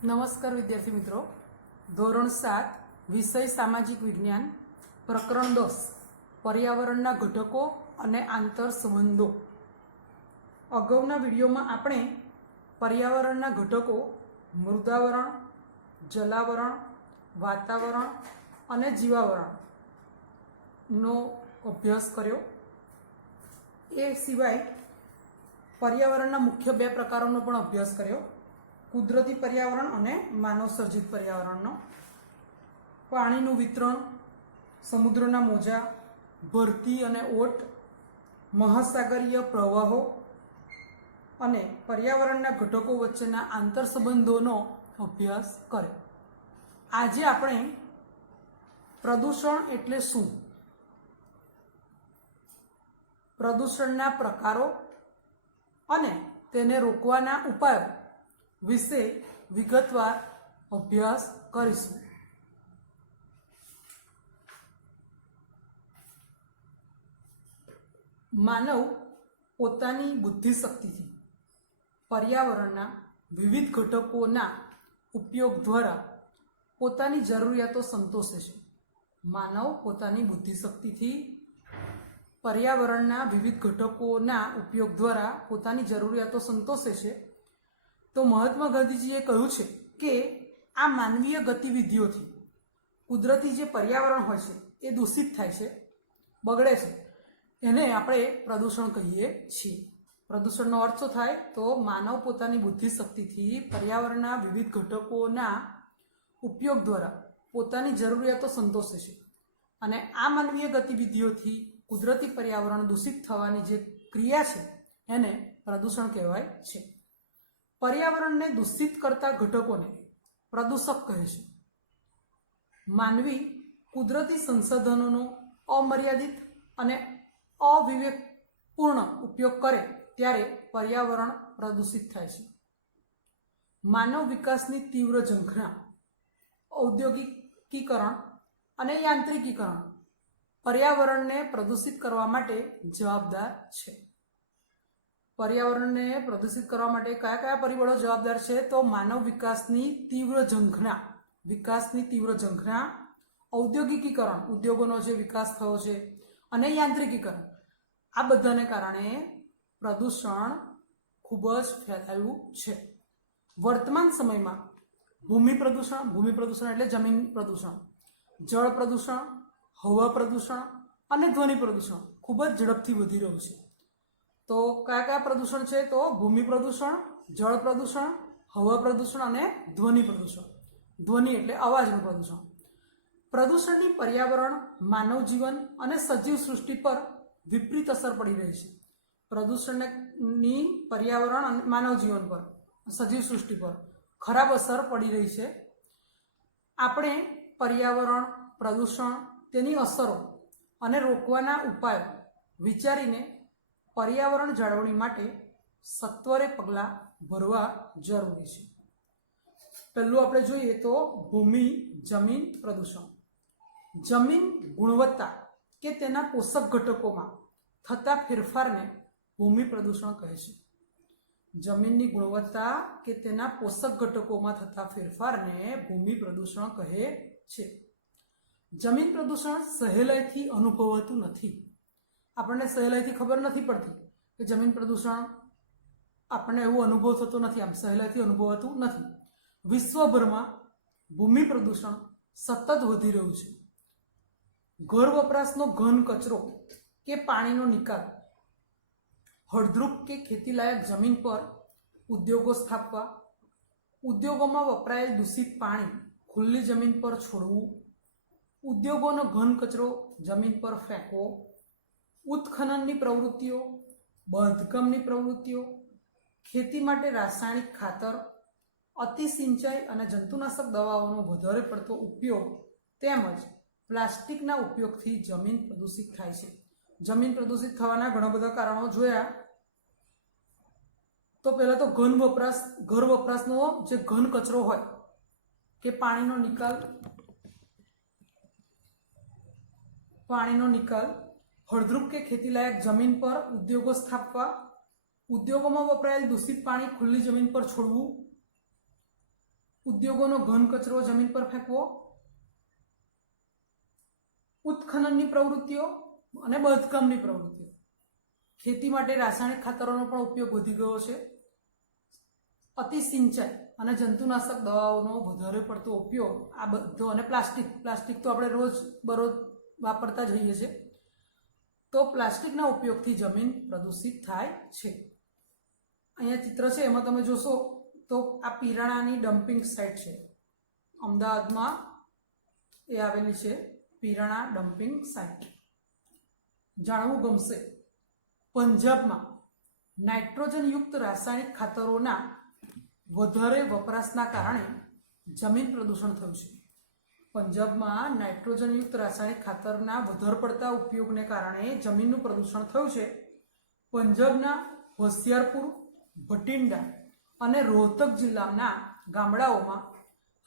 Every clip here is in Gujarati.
नमस्कार विद्यार्थी मित्रों, धोरण 7 विषय सामाजिक विज्ञान प्रकरण 10 पर्यावरणना घटको अने आंतर संबंधो। अगाउना विडियोमां आपणे पर्यावरणना घटको मृदावरण, जलावरण, वातावरण अने जीवावरणनो अभ्यास कर्यो। ए सिवाय पर्यावरणना मुख्य बे प्रकारोनो पण अभ्यास कर्यो, कुदरती पर्यावरण और मानव सर्जित पर्यावरण। पाणीनु वितरण, समुद्रना मोजा, भरती अने ओट, महासागरीय प्रवाहो अने पर्यावरणना घटको वच्चेना आंतरसंबंधोनो अभ्यास करे। आजे आपणे प्रदूषण एटले शुं, प्रदूषणना प्रकारो अने तेने रोकवाना उपायो विषे विगतवार अभ्यास करीशुं। मानव पोतानी बुद्धिशक्तिथी पर्यावरणना विविध घटकोना उपयोग द्वारा पोतानी जरूरियातो संतोषे छे। मानव पोतानी बुद्धिशक्तिथी पर्यावरणना विविध घटकोना उपयोग द्वारा पोतानी जरूरियातो संतोषे छे। तो महात्मा गांधीजीए कह्युं छे के आ मानवीय गतिविधिओथी कुदरती जे पर्यावरण होय छे ए दूषित थाय छे, बगड़े छे, एने आपणे प्रदूषण कहीए छीए। प्रदूषणनो अर्थ शुं थाय तो मानव पोतानी बुद्धिशक्तिथी पर्यावरणना विविध घटकोना उपयोग द्वारा पोतानी जरूरियातो संतोषे छे अने आ मानवीय गतिविधिओथी कुदरती पर्यावरण दूषित थवानी जे क्रिया छे एने प्रदूषण कहेवाय छे। पर्यावरण ने दूषित करता घटकों ने प्रदूषक कहे छे। मानवी कुदरती संसाधनों अमर्यादित अने अविवेकपूर्ण उपयोग करे त्यारे पर्यावरण प्रदूषित थाय छे। मानव विकासनी तीव्र झंखना, औद्योगिकीकरण अने यांत्रिकीकरण पर्यावरण ने प्रदूषित करवा माटे जवाबदार छे। पर्यावरण ने प्रदूषित करवा माटे कया कया परिबळो जवाबदार छे तो मानव विकासनी तीव्र झंखना, औद्योगिकीकरण उद्योगोनो जे विकास थयो छे अने यांत्रिकीकरण आ बधाने कारणे प्रदूषण खूब ज फैलायुं छे। वर्तमान समयमां भूमि प्रदूषण एटले जमीन प्रदूषण, जल प्रदूषण, हवा प्रदूषण अने ध्वनि प्रदूषण खूब ज झड़पथी वधी रह्युं छे। तो क्या क्या प्रदूषण है तो भूमि प्रदूषण, जल प्रदूषण, हवा प्रदूषण और ध्वनि प्रदूषण। ध्वनि एटले अवाजनुं प्रदूषण। प्रदूषणनी पर्यावरण, मानव जीवन और सजीव सृष्टि पर विपरीत असर पड़ी रही है। प्रदूषणनी पर्यावरण और मानव जीवन पर, सजीव सृष्टि पर खराब असर पड़ी रही है। आपणे पर्यावरण, प्रदूषण, तेनी असरों अने रोकवाना उपाय विचारीने पर्यावरण जाळवणी माटे सत्वरे पगला भरवा जरूरी छे। पहेलुं आपणे जोईए तो भूमि जमीन प्रदूषण। जमीन गुणवत्ता के तेना पोषक घटकोमां थता फेरफारने भूमि प्रदूषण कहे छे। जमीननी गुणवत्ता के तेना पोषक घटकोमां थता फेरफारने भूमि प्रदूषण कहे छे। जमीन प्रदूषण सहेलाईथी अनुभवातुं नथी। आपने सहेलाईथी खबर नहीं पड़ती कि जमीन प्रदूषण आपने एवं अनुभव थतो नहीं, आम सहेलाईथी अनुभवातुं नहीं। विश्वभर में भूमि प्रदूषण सतत वधी रह्युं छे। घर वपराशनो घन कचरो के पाणीनो निकाल, हळद्रुप के खेतीलायक जमीन पर उद्योगों स्थापवा, उद्योगों में वपराયેલ दूषित पाणी खुल्ली जमीन पर छोड़वू, उद्योगों घन कचरो जमीन पर फेंकवो, उत्खनननी प्रवृत्तिओ, बांधकामनी प्रवृत्तिओ, खेती माटे रासायणिक खातर, अति सिंचाई अने जंतुनाशक दवाओनो वधारे पड़तो उपयोग तेमज प्लास्टिकना उपयोगथी जमीन प्रदूषित थाय छे। जमीन प्रदूषित थवाना घणा बधा कारणो जोया। तो पहला तो घर वपराशनो जे घन कचरो होय के पाणीनो निकाल, हळद्रुप के खेती लायक जमीन पर उद्योगों स्थापवा, उद्योगों में वपराયેલ दूषित पाणी खुली जमीन पर छोड़वू, ઉદ્યોગોનો ઘન કચરો જમીન પર ફેંકવો, ઉત્ખનનની પ્રવૃત્તિઓ અને બાંધકામની પ્રવૃત્તિઓ. ખેતી માટે રાસાયણિક ખાતરોનો પણ ઉપયોગ વધી ગયો છે. અતિ સિંચાઈ અને જંતુનાશક દવાઓનો વધારે પડતો ઉપયોગ, આ બધો, અને પ્લાસ્ટિક તો આપણે રોજ બરોજ વાપરતા જ હોઈએ છીએ. તો પ્લાસ્ટિકના ઉપયોગથી જમીન પ્રદૂષિત થાય છે. અહીંયા ચિત્ર છે, એમાં તમે જોશો તો આ પીરાણાની ડમ્પિંગ સાઇટ છે. અમદાવાદમાં એ આવેલી છે, પીરાણા ડમ્પિંગ સાઇટ. જાણવું ગમશે, પંજાબમાં નાઇટ્રોજનયુક્ત રાસાયણિક ખાતરોના વધારે વપરાશના કારણે જમીન પ્રદૂષણ થયું છે. પંજાબમાં નાઇટ્રોજનયુક્ત રાસાયણિક ખાતરના વધારે પડતા ઉપયોગને કારણે જમીનનું પ્રદૂષણ થયું છે. પંજાબના હોશિયારપુર, ભટિંડા અને રોહતક જિલ્લાના ગામડાઓમાં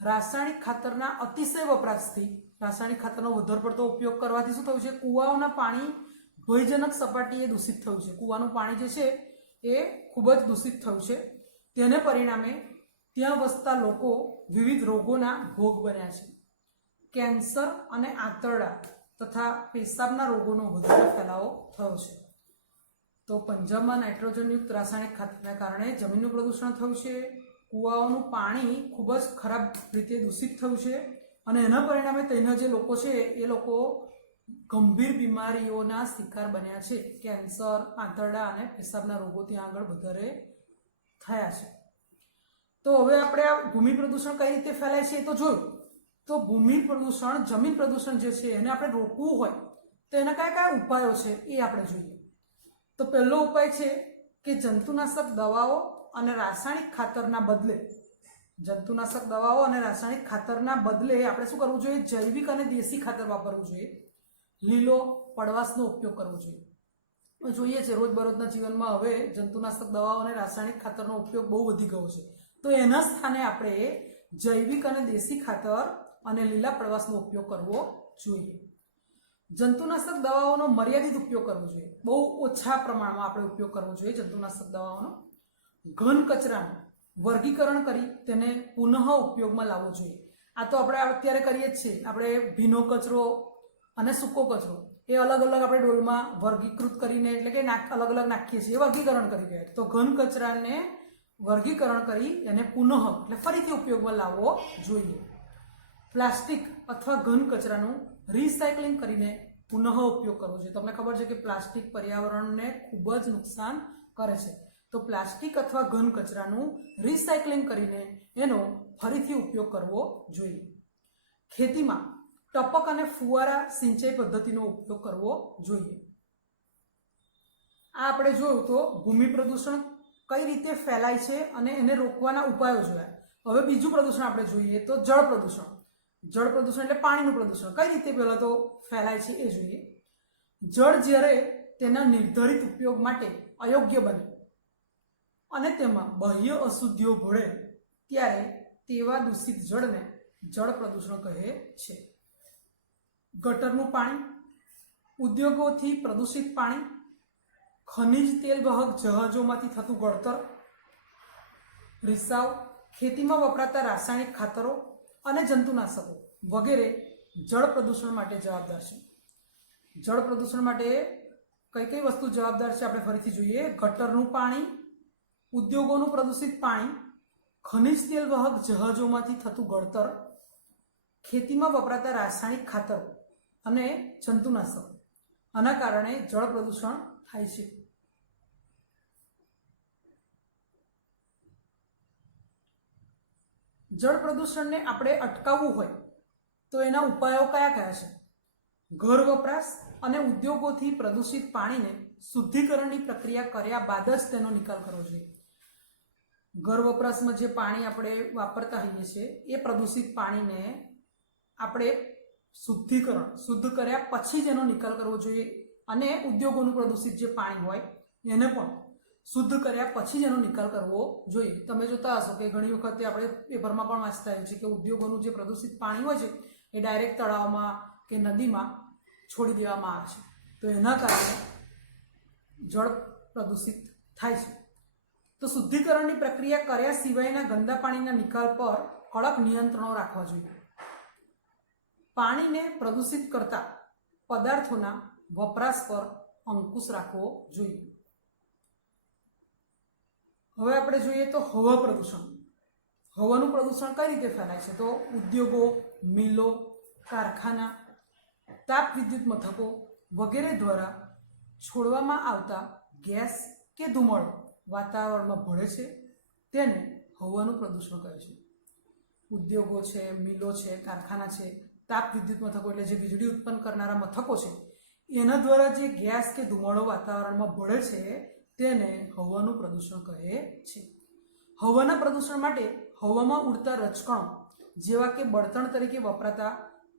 રાસાયણિક ખાતરના અતિશય વપરાશથી, રાસાયણિક ખાતરનો વધારે પડતો ઉપયોગ કરવાથી શું થયું છે? કૂવાઓના પાણી ભયજનક સપાટીએ દૂષિત થયું છે. કૂવાનું પાણી જે છે એ ખૂબ જ દૂષિત થયું છે. તેને પરિણામે ત્યાં વસતા લોકો વિવિધ રોગોના ભોગ બન્યા છે. કેન્સર અને આંતરડા તથા પેશાબના રોગોનો વધારે ફેલાવો થયો છે. તો પંજાબમાં નાઇટ્રોજનયુક્ત રાસાયણિક ખાતરના કારણે જમીનનું પ્રદૂષણ થયું છે. કૂવાઓનું પાણી ખૂબ જ ખરાબ રીતે દૂષિત થયું છે અને એના પરિણામે તેના જે લોકો છે એ લોકો ગંભીર બીમારીઓના શિકાર બન્યા છે. કેન્સર, આંતરડા અને પેશાબના રોગો ત્યાં આગળ વધારે થયા છે. તો હવે આપણે આ ભૂમિ પ્રદૂષણ કઈ રીતે ફેલાય છે એ તો જોયું. તો ભૂમિ પ્રદૂષણ, જમીન પ્રદૂષણ જે છે એને આપણે રોકવું હોય તો એના કયા કયા ઉપાયો છે એ આપણે જોઈએ. તો પહેલો ઉપાય છે કે જંતુનાશક દવાઓ અને રાસાયણિક ખાતરના બદલે, જંતુનાશક દવાઓ અને રાસાયણિક ખાતરના બદલે આપણે શું કરવું જોઈએ? જૈવિક અને દેશી ખાતર વાપરવું જોઈએ. લીલો પડવાશનો ઉપયોગ કરવો જોઈએ. જોઈએ છે રોજબરોજના જીવનમાં હવે જંતુનાશક દવાઓ અને રાસાયણિક ખાતરનો ઉપયોગ બહુ વધી ગયો છે. તો એના સ્થાને આપણે જૈવિક અને દેશી ખાતર અને લીલા પડવાશનો ઉપયોગ કરવો જોઈએ. જંતુનાશક દવાઓનો મર્યાદિત ઉપયોગ કરવો જોઈએ. બહુ ઓછા પ્રમાણમાં આપણે ઉપયોગ કરવો જોઈએ જંતુનાશક દવાઓનો. ઘન કચરાનું વર્ગીકરણ કરી તેને પુનઃ ઉપયોગમાં લાવવો જોઈએ. આ તો આપણે અત્યારે કરીએ જ છીએ. આપણે ભીનો કચરો અને સૂકો કચરો એ અલગ અલગ આપણે ડોલમાં વર્ગીકૃત કરીને, એટલે કે અલગ અલગ નાખીએ છીએ, વર્ગીકરણ કરી રહ્યા. તો ઘન કચરાને વર્ગીકરણ કરી એને પુનઃ, એટલે ફરીથી ઉપયોગમાં લાવવો જોઈએ. પ્લાસ્ટિક અથવા ઘન કચરાનું રિસાયકલિંગ કરીને પુનઃ ઉપયોગ કરવો જોઈએ. તમને ખબર છે કે પ્લાસ્ટિક પર્યાવરણને ખૂબ જ નુકસાન કરે છે. તો પ્લાસ્ટિક અથવા ઘન કચરાનું રિસાયકલિંગ કરીને એનો ફરીથી ઉપયોગ કરવો જોઈએ. ખેતીમાં ટપક અને ફુવારા સિંચાઈ પદ્ધતિનો ઉપયોગ કરવો જોઈએ. આ આપણે જોયું તો ભૂમિ પ્રદૂષણ કઈ રીતે ફેલાય છે અને એને રોકવાના ઉપાયો જોયા. હવે બીજું પ્રદૂષણ આપણે જોઈએ તો જળ પ્રદૂષણ. જળ પ્રદૂષણ એટલે પાણીનું પ્રદૂષણ. કઈ રીતે પહેલા તો ફેલાય છે એ જોઈએ. જળ જ્યારે તેના નિર્ધારિત ઉપયોગ માટે અયોગ્ય બને અને તેમાં બાહ્ય અશુદ્ધિઓ ભળે ત્યારે તેવા દૂષિત જળને જળ પ્રદૂષણ કહે છે. ગટરનું પાણી, ઉદ્યોગોથી પ્રદૂષિત પાણી, ખનિજ તેલ વાહક જહાજોમાંથી થતું ગળતર, રિસાવ, ખેતીમાં વપરાતા રાસાયણિક ખાતરો અને જંતુનાશકો વગેરે જળ પ્રદૂષણ માટે જવાબદાર છે. જળ પ્રદૂષણ માટે કઈ કઈ વસ્તુ જવાબદાર છે આપણે ફરીથી જોઈએ. ગટરનું પાણી, ઉદ્યોગોનું પ્રદૂષિત પાણી, ખનિજ તેલ વાહક જહાજોમાંથી થતું ગળતર, ખેતીમાં વપરાતા રાસાયણિક ખાતરો અને જંતુનાશકો. આના કારણે જળ પ્રદૂષણ થાય છે. જળ પ્રદૂષણને આપણે અટકાવવું હોય તો એના ઉપાયો કયા કયા છે? ઘર વપરાશ અને ઉદ્યોગોથી પ્રદૂષિત પાણીને શુદ્ધિકરણની પ્રક્રિયા કર્યા બાદ જ તેનો નિકાલ કરવો જોઈએ. ઘર વપરાશમાં જે પાણી આપણે વાપરતા હોઈએ છીએ એ પ્રદૂષિત પાણીને આપણે શુદ્ધ કર્યા પછી જ એનો નિકાલ કરવો જોઈએ. અને ઉદ્યોગોનું પ્રદૂષિત જે પાણી હોય એને પણ શુદ્ધ કર્યા પછી જ એનો નિકાલ કરવો જોઈએ. તમે જોતા હશો કે ઘણી વખતે આપણે પેપરમાં પણ વાંચતા હોઈએ છીએ કે ઉદ્યોગોનું જે પ્રદૂષિત પાણી હોય છે એ ડાયરેક્ટ તળાવમાં કે નદીમાં છોડી દેવામાં આવે છે. તો એના કારણે જળ પ્રદૂષિત થાય છે. તો શુદ્ધિકરણની પ્રક્રિયા કર્યા સિવાયના ગંદા પાણીના નિકાલ પર કડક નિયંત્રણો રાખવા જોઈએ. પાણીને પ્રદૂષિત કરતા પદાર્થોના વપરાશ પર અંકુશ રાખવો જોઈએ. હવે આપણે જોઈએ તો હવા પ્રદૂષણ. હવાનું પ્રદૂષણ કઈ રીતે ફેલાય છે? તો ઉદ્યોગો, મિલો, કારખાના, તાપ વિદ્યુત મથકો વગેરે દ્વારા છોડવામાં આવતા ગેસ કે ધુમાડો વાતાવરણમાં ભળે છે, તેને હવાનું પ્રદૂષણ કહે છે. ઉદ્યોગો છે, મિલો છે, કારખાના છે, તાપ વિદ્યુત મથકો એટલે જે વીજળી ઉત્પન્ન કરનારા મથકો છે, એના દ્વારા જે ગેસ કે ધુમાડો વાતાવરણમાં ભળે છે તેને હવાનું પ્રદૂષણ કહે છે. હવાના પ્રદૂષણ માટે હવામાં ઉડતા રજકણો જેવા કે બળતણ તરીકે વપરાતા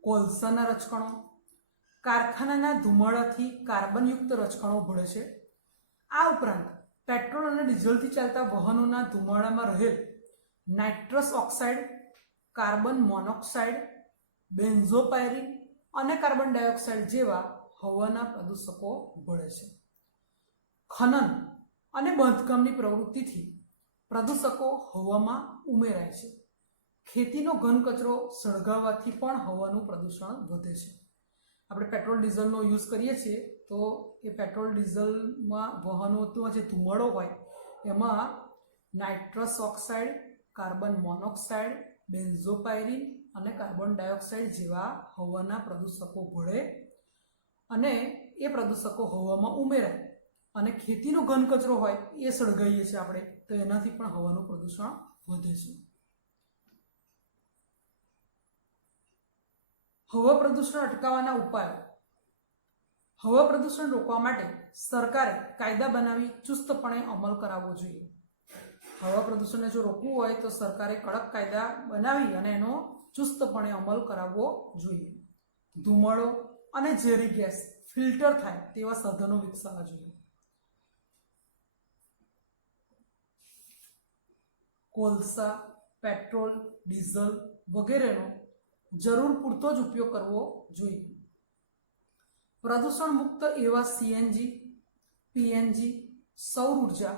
કોલસાના રજકણો, કારખાનાના ધુમાડાથી કાર્બનયુક્ત રજકણો ભળે છે. આ ઉપરાંત પેટ્રોલ અને ડીઝલથી ચાલતા વાહનોના ધુમાડામાં રહેલ નાઇટ્રસ ઓક્સાઇડ, કાર્બન મોનોક્સાઇડ, બેન્ઝોપાયરીન અને કાર્બન ડાયોક્સાઇડ જેવા હવાના પ્રદૂષકો ભળે છે. ખનન અને બાંધકામની પ્રવૃત્તિથી પ્રદૂષકો હવામાં ઉમેરાય છે. ખેતીનો ઘન કચરો સળગાવવાથી પણ હવાનું પ્રદૂષણ વધે છે. આપણે પેટ્રોલ ડીઝલનો યુઝ કરીએ છીએ તો એ પેટ્રોલ ડીઝલમાં વાહનોનો જે ધુમાડો હોય એમાં નાઇટ્રસ ઓક્સાઇડ, કાર્બન મોનોક્સાઇડ, બેન્ઝોપાયરીન અને કાર્બન ડાયોક્સાઇડ જેવા હવાના પ્રદૂષકો ભળે અને એ પ્રદૂષકો હવામાં ઉમેરાય અને ખેતીનો ઘન કચરો હોય એ સળગાવીએ છીએ આપણે તો એનાથી પણ હવાનું પ્રદૂષણ વધે છે. હવા પ્રદૂષણ અટકાવવાના ઉપાયો. હવા પ્રદૂષણ રોકવા માટે સરકારે કાયદા બનાવી ચુસ્તપણે અમલ કરાવવો જોઈએ. હવા પ્રદૂષણને જો રોકવું હોય તો સરકારે કડક કાયદા બનાવી અને એનો ચુસ્તપણે અમલ કરાવવો જોઈએ. ધુમાડો અને ઝેરી ગેસ ફિલ્ટર થાય તેવા સાધનો વિકસાવવા જોઈએ. કોલસા, પેટ્રોલ, ડીઝલ વગેરેનો જરૂર પૂરતો જ ઉપયોગ કરવો જોઈએ. પ્રદૂષણ મુક્ત એવા સીએનજી, પીએનજી, સૌર ઉર્જા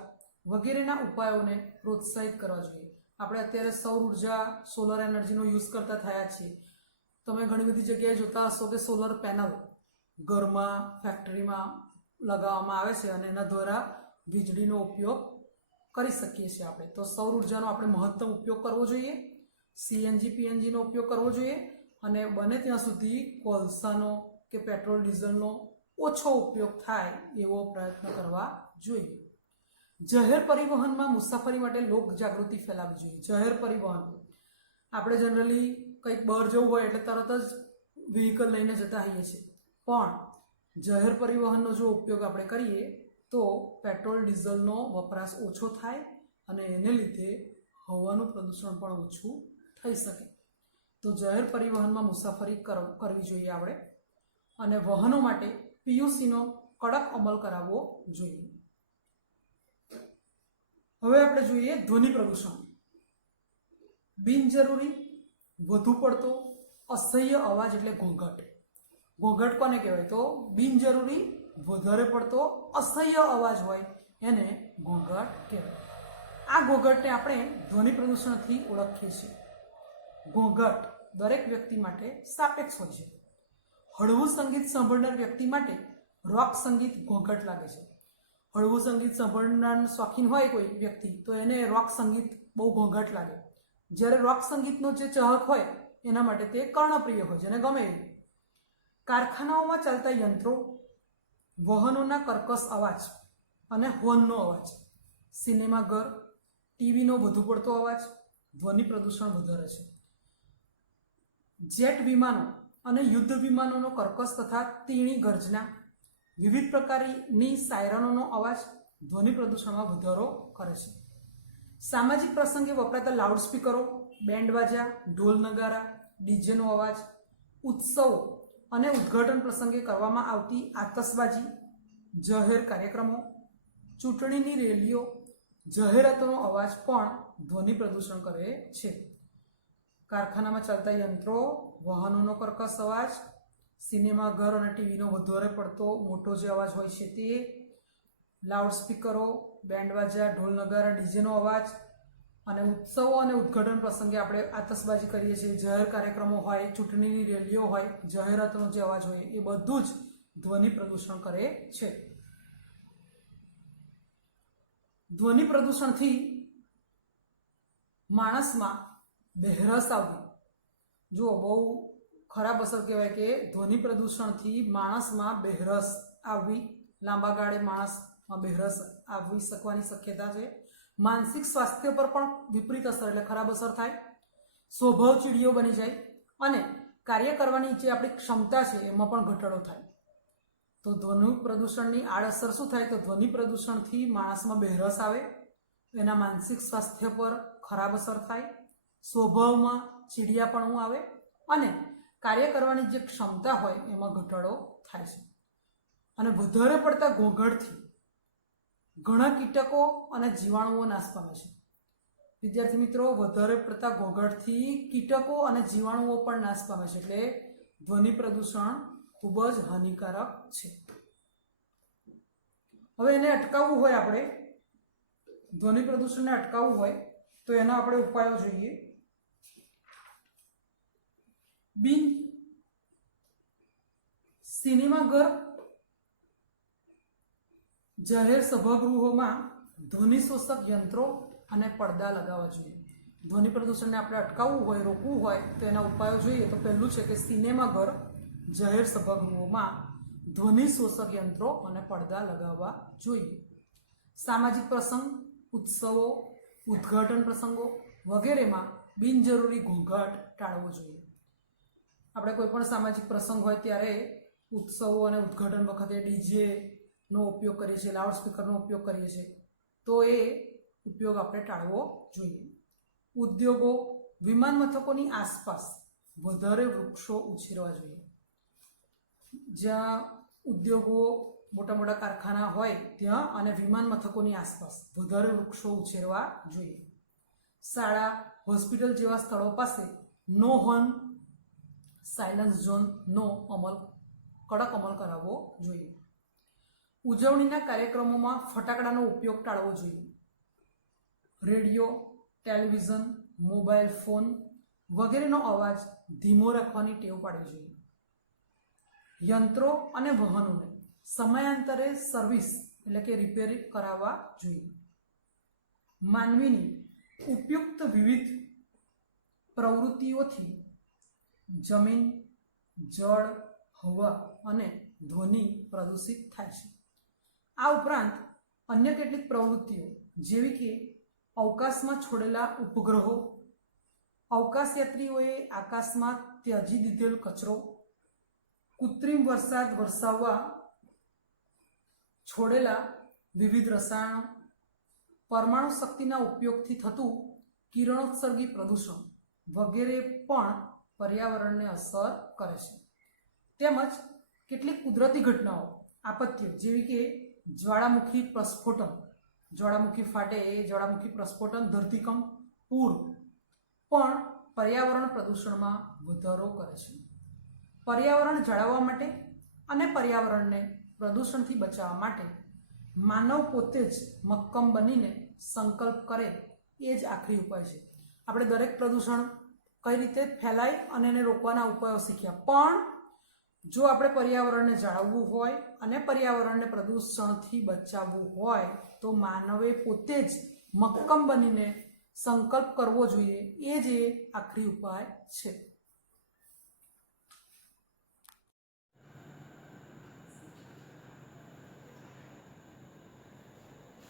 વગેરેના ઉપાયોને પ્રોત્સાહિત કરવા જોઈએ. આપણે અત્યારે સૌર ઉર્જા, સોલર એનર્જીનો યુઝ કરતા થયા છીએ. તમે ઘણી બધી જગ્યાએ જોતા હશો કે સોલર પેનલ ઘરમાં, ફેક્ટરીમાં લગાવવામાં આવે છે અને એના દ્વારા વીજળીનો ઉપયોગ કરી શકીએ છીએ આપણે. તો સૌર ઉર્જાનો આપણે મહત્તમ ઉપયોગ કરવો જોઈએ. સીએનજી, પીએનજીનો ઉપયોગ કરવો જોઈએ અને બને ત્યાં સુધી કોલસાનો કે પેટ્રોલ ડીઝલનો ઓછો ઉપયોગ થાય એવો પ્રયત્ન કરવા જોઈએ. જાહેર પરિવહનમાં મુસાફરી માટે લોક જાગૃતિ ફેલાવવી જોઈએ. જાહેર પરિવહન આપણે જનરલી કંઈક બહાર જવું હોય એટલે તરત જ વ્હીકલ લઈને જતા હોઈએ છીએ, પણ જાહેર પરિવહનનો જો ઉપયોગ આપણે કરીએ તો પેટ્રોલ ડીઝલનો વપરાશ ઓછો થાય અને એને લીધે હવાનું પ્રદૂષણ પણ ઓછું થઈ શકે. તો જાહેર પરિવહનમાં મુસાફરી કરવી જોઈએ આપણે અને વાહનો માટે પીયુસીનો કડક અમલ કરાવવો જોઈએ. હવે આપણે જોઈએ ધ્વનિ પ્રદૂષણ. બિનજરૂરી, વધુ પડતો, અસહ્ય અવાજ એટલે ઘોંઘાટ. ઘોંઘાટ કોને કહેવાય? તો બિનજરૂરી, વધારે પડતો, અસહ્ય અવાજ હોય એને ઘોંઘાટ કહેવાય. આ ઘોંઘાટને આપણે ધ્વનિ પ્રદૂષણથી ઓળખીએ છીએ. ઘોંઘાટ દરેક વ્યક્તિ માટે સાપેક્ષ હોય છે. હળવું સંગીત સાંભળનાર વ્યક્તિ માટે રોક સંગીત ઘોંઘાટ લાગે છે. હળવું સંગીત સાંભળનાર શોખીન હોય કોઈ વ્યક્તિ તો એને રોક સંગીત બહુ ઘોંઘાટ લાગે. જ્યારે રોક સંગીતનો જે ચાહક હોય એના માટે તે કર્ણપ્રિય હોય, જેને ગમે એ. કારખાનાઓમાં ચાલતા યંત્રો, વાહનોના કર્કશ અવાજ અને હોર્નનો અવાજ, સિનેમાઘર, ટીવીનો વધુ પડતો અવાજ ધ્વનિ પ્રદૂષણ વધારે છે. જેટ વિમાનો અને યુદ્ધ વિમાનોનો કર્કશ તથા તીણી ગર્જના, વિવિધ પ્રકારની સાયરનોનો અવાજ ધ્વનિ પ્રદૂષણમાં વધારો કરે છે. સામાજિક પ્રસંગે વપરાતા લાઉડસ્પીકરો, બેન્ડ બાજા, ઢોલ નગારા, ડીજેનો અવાજ, ઉત્સવો અને ઉદ્ઘાટન પ્રસંગે કરવામાં આવતી આતશબાજી, જાહેર કાર્યક્રમો, ચૂંટણીની રેલીઓ, જાહેરાતોનો અવાજ પણ ધ્વનિ પ્રદૂષણ કરે છે. કારખાનામાં ચાલતા યંત્રો, વાહનોનો કર્કશ અવાજ, સિનેમાઘર અને ટીવીનો વધારે પડતો મોટો જે અવાજ હોય છે તે, લાઉડસ્પીકરો, બેન્ડ બાજા, ઢોલ નગારા, ડીજેનો અવાજ, અને ઉત્સવો અને ઉદ્ઘાટન પ્રસંગે આપણે આતશબાજી કરીએ છીએ, જાહેર કાર્યક્રમો હોય, ચૂંટણીની રેલીઓ હોય, જાહેરાતનો જે અવાજ હોય, એ બધું જ ધ્વનિ પ્રદૂષણ કરે છે. ધ્વનિ પ્રદૂષણથી માણસમાં બહેરસ આવવી, જો બહુ ખરાબ અસર કહેવાય કે ધ્વનિ પ્રદૂષણથી માણસમાં બહેરસ આવવી, લાંબા ગાળે માણસમાં બહેરસ આવી શકવાની શક્યતા છે. માનસિક સ્વાસ્થ્ય પર પણ વિપરીત અસર એટલે ખરાબ અસર થાય, સ્વભાવ ચીડિયો બની જાય અને કાર્ય કરવાની જે આપણી ક્ષમતા છે એમાં પણ ઘટાડો થાય. તો ધ્વનિ પ્રદૂષણની આડઅસર શું થાય? તો ધ્વનિ પ્રદૂષણથી માણસમાં બહેરસ આવે, એના માનસિક સ્વાસ્થ્ય પર ખરાબ અસર થાય, સ્વભાવમાં ચીડિયાપણું આવે અને કાર્ય કરવાની જે ક્ષમતા હોય એમાં ઘટાડો થાય છે. અને વધારે પડતા ઘોંઘાટથી ઘણા કીટકો અને જીવાણુઓ નાશ પામે છે. વિદ્યાર્થી મિત્રો, વધારે પડતા ઘોંઘાટથી કીટકો અને જીવાણુઓ પણ નાશ પામે છે. એટલે ધ્વનિ પ્રદૂષણ ખૂબ જ હાનિકારક છે. હવે એને અટકાવવું હોય, આપણે ધ્વનિ પ્રદૂષણને અટકાવવું હોય તો એના આપણે ઉપાયો જોઈએ. સિનેમાઘર, જાહેર સભાગૃહોમાં ધ્વનિ શોષક યંત્રો અને પડદા લગાવવા જોઈએ. ધ્વનિ પ્રદૂષણને આપણે અટકાવવું હોય, રોકવું હોય તો એના ઉપાયો જોઈએ. તો પહેલું છે કે સિનેમાઘર, જાહેર સભાગૃહોમાં ધ્વનિ શોષક યંત્રો અને પડદા લગાવવા જોઈએ. સામાજિક પ્રસંગ, ઉત્સવો, ઉદ્ઘાટન પ્રસંગો વગેરેમાં બિનજરૂરી ઘોંઘાટ ટાળવો જોઈએ. આપણે કોઈ પણ સામાજિક પ્રસંગ હોય ત્યારે ઉત્સવો અને ઉદ્ઘાટન વખતે ડીજેનો ઉપયોગ કરીએ છીએ, લાઉડસ્પીકરનો ઉપયોગ કરીએ છીએ, તો એ ઉપયોગ આપણે ટાળવો જોઈએ. ઉદ્યોગો, વિમાન મથકોની આસપાસ વધારે વૃક્ષો ઉછેરવા જોઈએ. જ્યાં ઉદ્યોગો, મોટા મોટા કારખાના હોય ત્યાં અને વિમાન મથકોની આસપાસ વધારે વૃક્ષો ઉછેરવા જોઈએ. શાળા, હોસ્પિટલ જેવા સ્થળો પાસે નો હોર્ન, સાયલન્સ ઝોનનો કડક અમલ કરાવવો જોઈએ. ઉજવણીના કાર્યક્રમોમાં ફટાકડાનો ઉપયોગ ટાળવો જોઈએ. રેડિયો, ટેલિવિઝન, મોબાઈલ ફોન વગેરેનો અવાજ ધીમો રાખવાની ટેવ પાડવી જોઈએ. યંત્રો અને વાહનોને સમયાંતરે સર્વિસ એટલે કે રિપેરિંગ કરાવવા જોઈએ. માનવીની ઉપયુક્ત વિવિધ પ્રવૃત્તિઓથી જમીન, જળ, હવા અને ધ્વનિ પ્રદૂષિત થાય છે. આ ઉપરાંત અન્ય કેટલીક પ્રવૃત્તિઓ જેવી કે અવકાશમાં છોડેલા ઉપગ્રહો, અવકાશયાત્રીઓએ આકાશમાં ત્યજી દીધેલ કચરો, કૃત્રિમ વરસાદ વરસાવવા છોડેલા વિવિધ રસાયણો, પરમાણુ શક્તિના ઉપયોગથી થતું કિરણોત્સર્ગી પ્રદૂષણ વગેરે પણ પર્યાવરણને અસર કરે છે. તેમજ કેટલીક કુદરતી ઘટનાઓ, આપત્તિઓ જેવી કે જ્વાળામુખી પ્રસ્ફોટન, જ્વાળામુખી ફાટે એ જ્વાળામુખી પ્રસ્ફોટન, ધરતીકંપ, પૂર પણ પર્યાવરણ પ્રદૂષણમાં વધારો કરે છે. પર્યાવરણ જાળવવા માટે અને પર્યાવરણને પ્રદૂષણથી બચાવવા માટે માનવ પોતે જ મક્કમ બનીને સંકલ્પ કરે એ જ આખરી ઉપાય છે. આપણે દરેક પ્રદૂષણ કઈ રીતે ફેલાય અને એને રોકવાના ઉપાયો શીખ્યા, પણ જો આપણે પર્યાવરણને જાળવવું હોય અને પર્યાવરણને પ્રદૂષણથી બચાવવું હોય તો માનવે પોતે જ મક્કમ બનીને સંકલ્પ કરવો જોઈએ. એ જ આખરી ઉપાય છે.